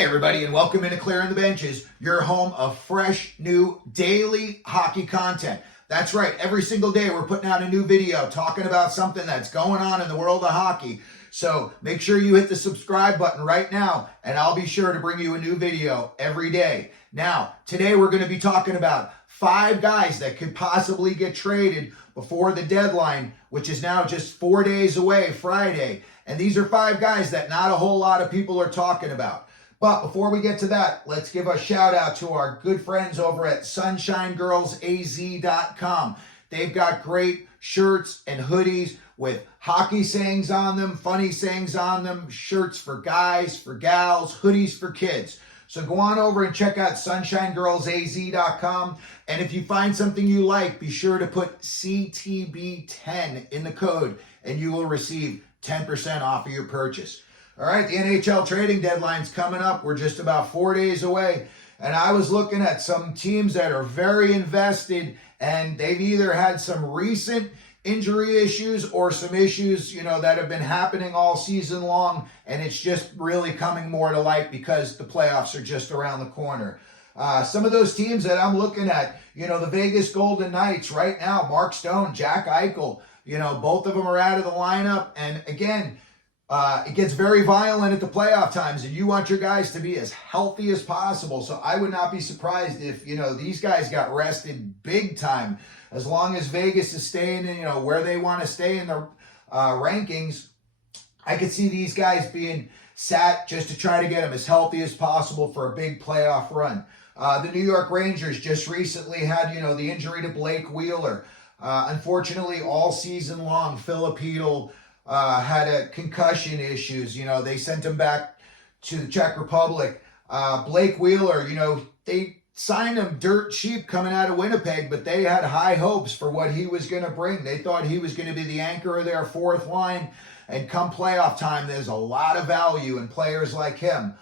Hey everybody, and welcome into Clearing the Benches, your home of fresh, new, daily hockey content. That's right, every single day we're putting out a new video talking about something that's going on in the world of hockey. So make sure you hit the subscribe button right now, and I'll be sure to bring you a new video every day. Now, today we're going to be talking about 5 guys that could possibly get traded before the deadline, which is now just 4 days away, Friday. And these are 5 guys that not a whole lot of people are talking about. But before we get to that, let's give a shout out to our good friends over at SunshineGirlsAZ.com. They've got great shirts and hoodies with hockey sayings on them, funny sayings on them, shirts for guys, for gals, hoodies for kids. So go on over and check out SunshineGirlsAZ.com. And if you find something you like, be sure to put CTB10 in the code and you will receive 10% off of your purchase. All right, the NHL trading deadline's coming up. We're just about 4 days away. And I was looking at some teams that are very invested, and they've either had some recent injury issues or some issues, that have been happening all season long, and it's just really coming more to light because the playoffs are just around the corner. Some of those teams that I'm looking at, the Vegas Golden Knights right now, Mark Stone, Jack Eichel, both of them are out of the lineup. And again, it gets very violent at the playoff times, and you want your guys to be as healthy as possible. So I would not be surprised if, these guys got rested big time. As long as Vegas is staying in, where they want to stay in the rankings, I could see these guys being sat just to try to get them as healthy as possible for a big playoff run. The New York Rangers just recently had, the injury to Blake Wheeler. Unfortunately, all season long, Filipino had a concussion issues. They sent him back to the Czech Republic. Blake Wheeler, they signed him dirt cheap coming out of Winnipeg, but they had high hopes for what he was going to bring. They thought he was going to be the anchor of their fourth line, and come playoff time, there's a lot of value in players like him.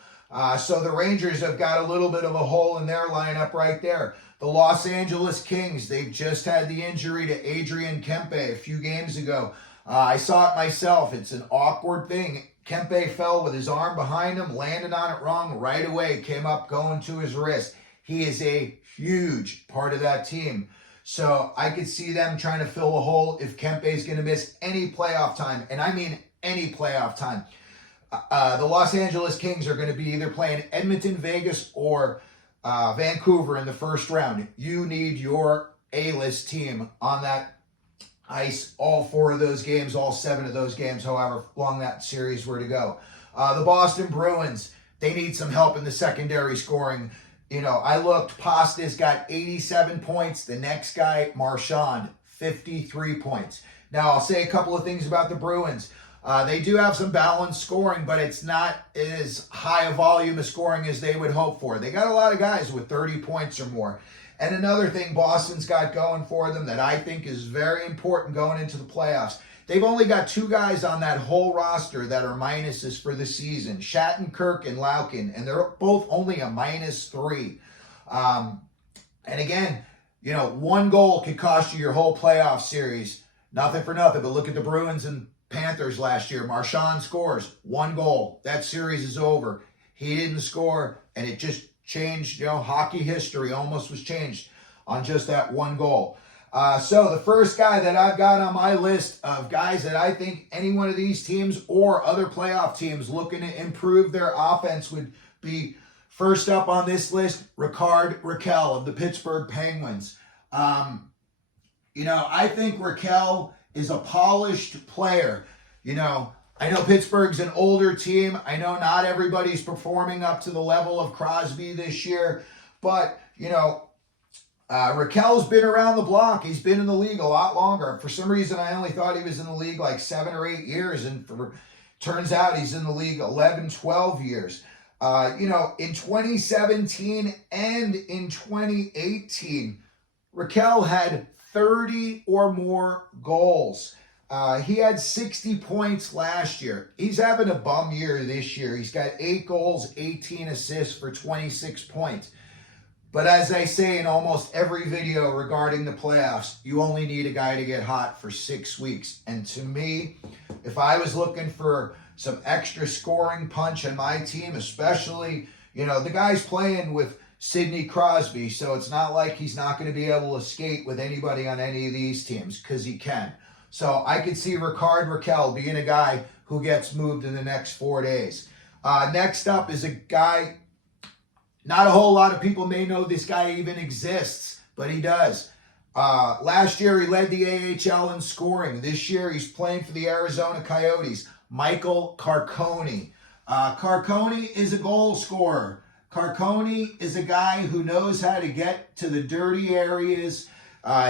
So the Rangers have got a little bit of a hole in their lineup right there. The Los Angeles Kings, they've just had the injury to Adrian Kempe a few games ago. I saw it myself. It's an awkward thing. Kempe fell with his arm behind him, landed on it wrong right away, came up going to his wrist. He is a huge part of that team. So I could see them trying to fill a hole if Kempe's going to miss any playoff time. And I mean any playoff time. The Los Angeles Kings are going to be either playing Edmonton, Vegas, or Vancouver in the first round. You need your A-list team on that ice all 4 of those games, all 7 of those games, however long that series were to go. The Boston Bruins, they need some help in the secondary scoring. I looked, Pasta's got 87 points. The next guy, Marchand, 53 points. Now, I'll say a couple of things about the Bruins. They do have some balanced scoring, but it's not as high a volume of scoring as they would hope for. They got a lot of guys with 30 points or more. And another thing Boston's got going for them that I think is very important going into the playoffs, they've only got 2 guys on that whole roster that are minuses for the season, Shattenkirk and Laukin, and they're both only a -3. And again, 1 goal could cost you your whole playoff series. Nothing for nothing, but look at the Bruins and Panthers last year. Marchand scores 1 goal. That series is over. He didn't score, and it just changed, hockey history almost was changed on just that 1 goal. So the first guy that I've got on my list of guys that I think any one of these teams or other playoff teams looking to improve their offense would be first up on this list, Rackell of the Pittsburgh Penguins. I think Rackell is a polished player. I know Pittsburgh's an older team. I know not everybody's performing up to the level of Crosby this year. But, Rackell's been around the block. He's been in the league a lot longer. For some reason, I only thought he was in the league like 7 or 8 years. And turns out he's in the league 11, 12 years. In 2017 and in 2018, Rackell had 30 or more goals. He had 60 points last year. He's having a bum year this year. He's got 8 goals, 18 assists for 26 points. But as I say in almost every video regarding the playoffs, you only need a guy to get hot for 6 weeks. And to me, if I was looking for some extra scoring punch on my team, especially, You know, the guy's playing with Sidney Crosby, so it's not like he's not going to be able to skate with anybody on any of these teams, because he can. So I could see Rackell being a guy who gets moved in the next 4 days. Next up is a guy, not a whole lot of people may know this guy even exists, but he does. Last year, he led the AHL in scoring. This year, he's playing for the Arizona Coyotes. Michael Carcone. Carcone is a goal scorer. Carcone is a guy who knows how to get to the dirty areas.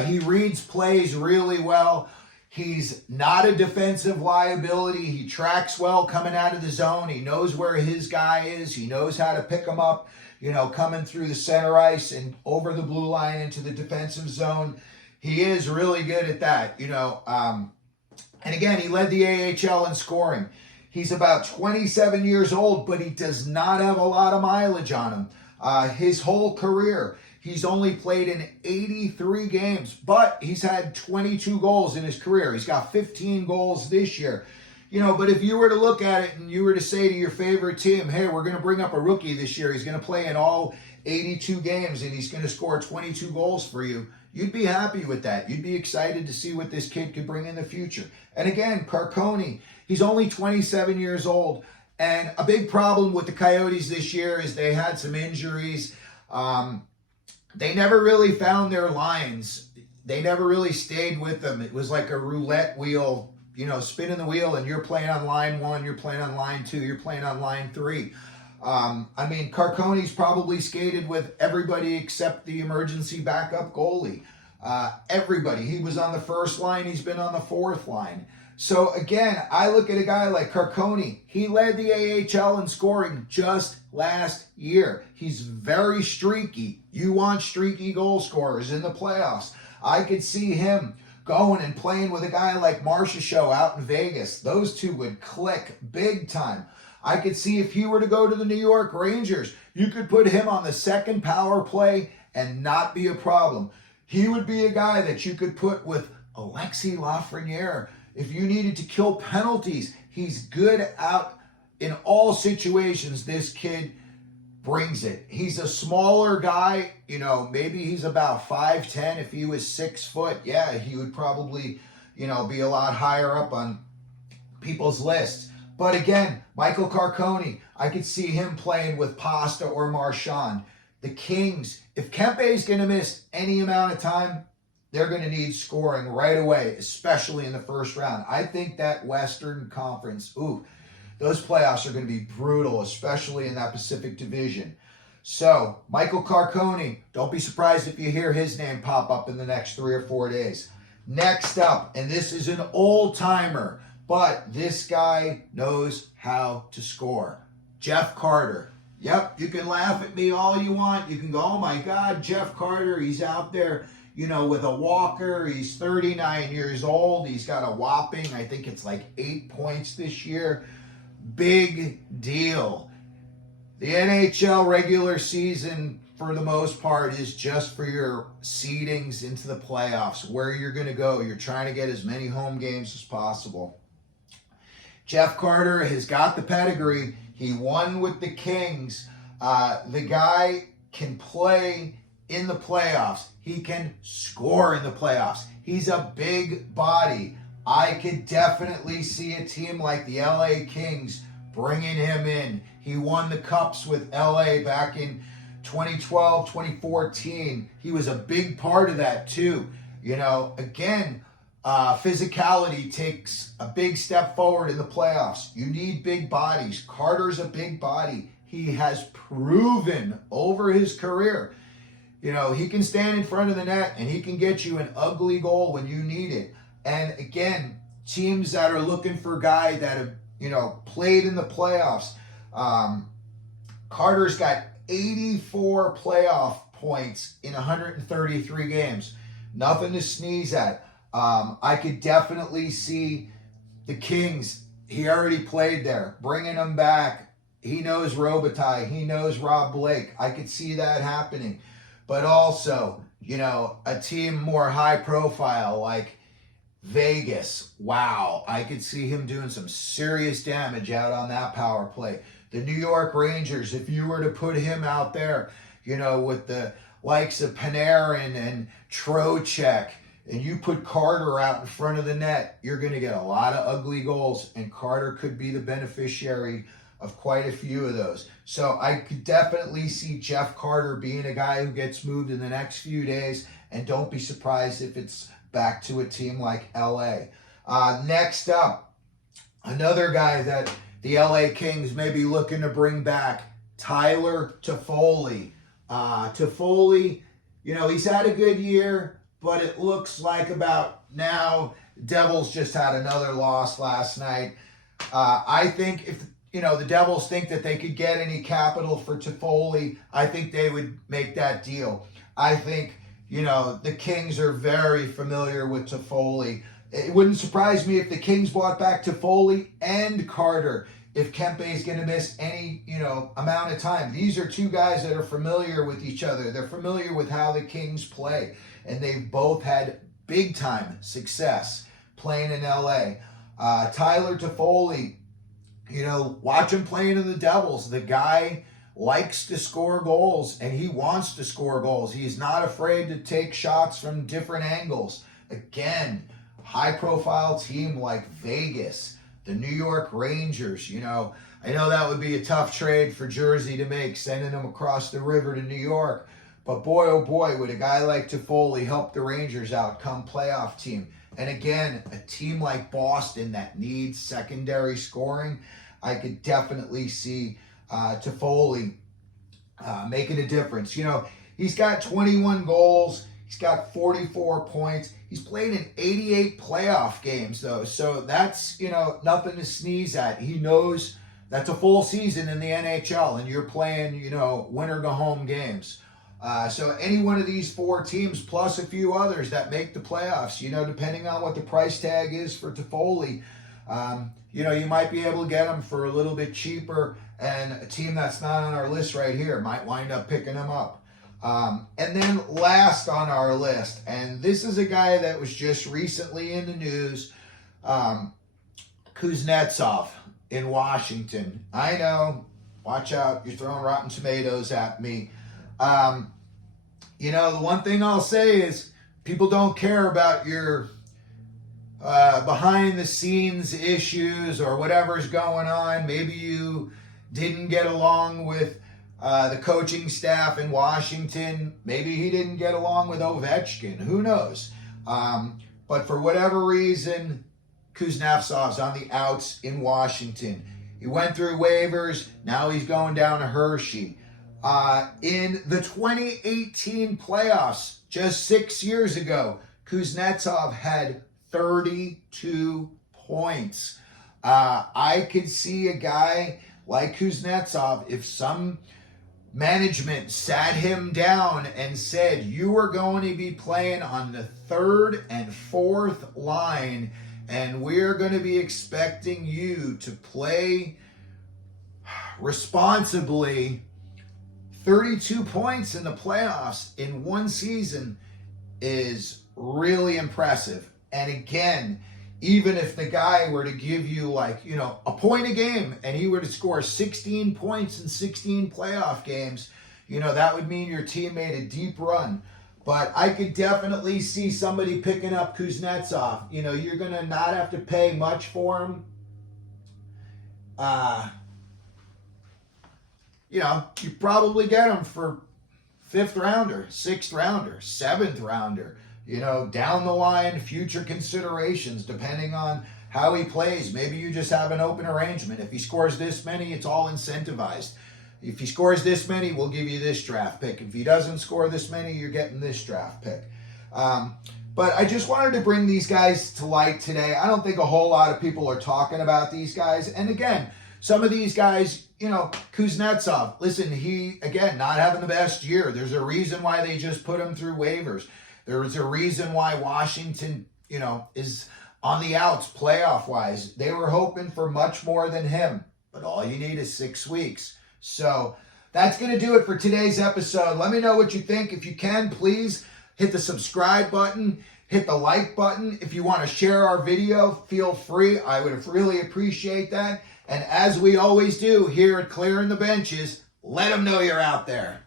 He reads plays really well. He's not a defensive liability. He tracks well coming out of the zone. He knows where his guy is. He knows how to pick him up, you know, coming through the center ice and over the blue line into the defensive zone. He is really good at that, you know. And again, he led the AHL in scoring. He's about 27 years old, but he does not have a lot of mileage on him. His whole career, he's only played in 83 games, but he's had 22 goals in his career. He's got 15 goals this year. You know, but if you were to look at it and you were to say to your favorite team, hey, we're going to bring up a rookie this year. He's going to play in all 82 games and he's going to score 22 goals for you. You'd be happy with that. You'd be excited to see what this kid could bring in the future. And again, Carcone, he's only 27 years old. And a big problem with the Coyotes this year is they had some injuries. They never really found their lines. They never really stayed with them. It was like a roulette wheel, you know, spinning the wheel, and you're playing on line 1, you're playing on line 2, you're playing on line 3. I mean, Carcone's probably skated with everybody except the emergency backup goalie. Everybody. He was on the first line. He's been on the fourth line. So again, I look at a guy like Carcone. He led the AHL in scoring just last year. He's very streaky. You want streaky goal scorers in the playoffs. I could see him going and playing with a guy like Marchessault out in Vegas. Those two would click big time. I could see if he were to go to the New York Rangers, you could put him on the second power play and not be a problem. He would be a guy that you could put with Alexis Lafreniere. If you needed to kill penalties, he's good out in all situations. This kid brings it. He's a smaller guy, you know, maybe he's about 5'10". If he was 6 foot, yeah, he would probably, you know, be a lot higher up on people's lists. But again, Michael Carcone, I could see him playing with Pasta or Marchand. The Kings, if Kempe's going to miss any amount of time, they're going to need scoring right away, especially in the first round. I think that Western Conference, those playoffs are going to be brutal, especially in that Pacific Division. So, Michael Carcone, don't be surprised if you hear his name pop up in the next 3 or 4 days. Next up, and this is an old-timer, but this guy knows how to score. Jeff Carter. Yep, you can laugh at me all you want. You can go, oh my God, Jeff Carter, he's out there, you know, with a walker. He's 39 years old. He's got a whopping, I think it's like 8 points this year. Big deal. The NHL regular season, for the most part, is just for your seedings into the playoffs, where you're going to go. You're trying to get as many home games as possible. Jeff Carter has got the pedigree. He won with the Kings. The guy can play in the playoffs. He can score in the playoffs. He's a big body. I could definitely see a team like the LA Kings bringing him in. He won the Cups with LA back in 2012, 2014. He was a big part of that too. You know, again, physicality takes a big step forward in the playoffs. You need big bodies. Carter's a big body. He has proven over his career, you know, he can stand in front of the net and he can get you an ugly goal when you need it. And again, teams that are looking for a guy that have, you know, played in the playoffs. Carter's got 84 playoff points in 133 games. Nothing to sneeze at. I could definitely see the Kings, he already played there, bringing him back. He knows Robitaille. He knows Rob Blake. I could see that happening. But also, you know, a team more high profile like Vegas. Wow. I could see him doing some serious damage out on that power play. The New York Rangers, if you were to put him out there, with the likes of Panarin and Trocheck, and you put Carter out in front of the net, you're going to get a lot of ugly goals, and Carter could be the beneficiary of quite a few of those. So I could definitely see Jeff Carter being a guy who gets moved in the next few days, and don't be surprised if it's back to a team like LA. Next up, another guy that the LA Kings may be looking to bring back, Tyler Taffoli. Taffoli, he's had a good year, but it looks like about now, Devils just had another loss last night. I think if, the Devils think that they could get any capital for Taffoli, I think they would make that deal. I think, the Kings are very familiar with Taffoli. It wouldn't surprise me if the Kings bought back Taffoli and Carter if Kempe is going to miss any, amount of time. These are two guys that are familiar with each other. They're familiar with how the Kings play, and they've both had big-time success playing in LA. Tyler Taffoli, watch him playing in the Devils. The guy likes to score goals, and he wants to score goals. He's not afraid to take shots from different angles. Again, high-profile team like Vegas, the New York Rangers, I know that would be a tough trade for Jersey to make, sending them across the river to New York. But boy, oh boy, would a guy like Taffoli help the Rangers out come playoff team. And again, a team like Boston that needs secondary scoring, I could definitely see Taffoli making a difference. He's got 21 goals. He's got 44 points. He's played in 88 playoff games, though. So that's, nothing to sneeze at. He knows that's a full season in the NHL, and you're playing, winner-go-home games. So any one of these four teams, plus a few others that make the playoffs, depending on what the price tag is for Taffoli, you might be able to get him for a little bit cheaper, and a team that's not on our list right here might wind up picking him up. And then last on our list, and this is a guy that was just recently in the news, Kuznetsov in Washington. I know, watch out, you're throwing rotten tomatoes at me. The one thing I'll say is people don't care about your behind the scenes issues or whatever's going on. Maybe you didn't get along with the coaching staff in Washington. Maybe he didn't get along with Ovechkin. Who knows? But for whatever reason, Kuznetsov's on the outs in Washington. He went through waivers. Now he's going down to Hershey. In the 2018 playoffs, just 6 years ago, Kuznetsov had 32 points. I could see a guy like Kuznetsov, if some management sat him down and said, you are going to be playing on the third and fourth line, and we're going to be expecting you to play responsibly. 32 points in the playoffs in one season is really impressive. And again, even if the guy were to give you a point a game and he were to score 16 points in 16 playoff games, that would mean your team made a deep run. But I could definitely see somebody picking up Kuznetsov. You're going to not have to pay much for him. You probably get him for 5th rounder, 6th rounder, 7th rounder. Down the line, future considerations, depending on how he plays. Maybe you just have an open arrangement. If he scores this many, it's all incentivized. If he scores this many, we'll give you this draft pick. If he doesn't score this many, you're getting this draft pick. But I just wanted to bring these guys to light today. I don't think a whole lot of people are talking about these guys. And again, some of these guys, Kuznetsov, listen, he, again, not having the best year. There's a reason why they just put him through waivers. There's a reason why Washington, is on the outs playoff-wise. They were hoping for much more than him, but all you need is 6 weeks. So that's going to do it for today's episode. Let me know what you think. If you can, please hit the subscribe button, hit the like button. If you want to share our video, feel free. I would really appreciate that. And as we always do here at Clearing the Benches, let them know you're out there.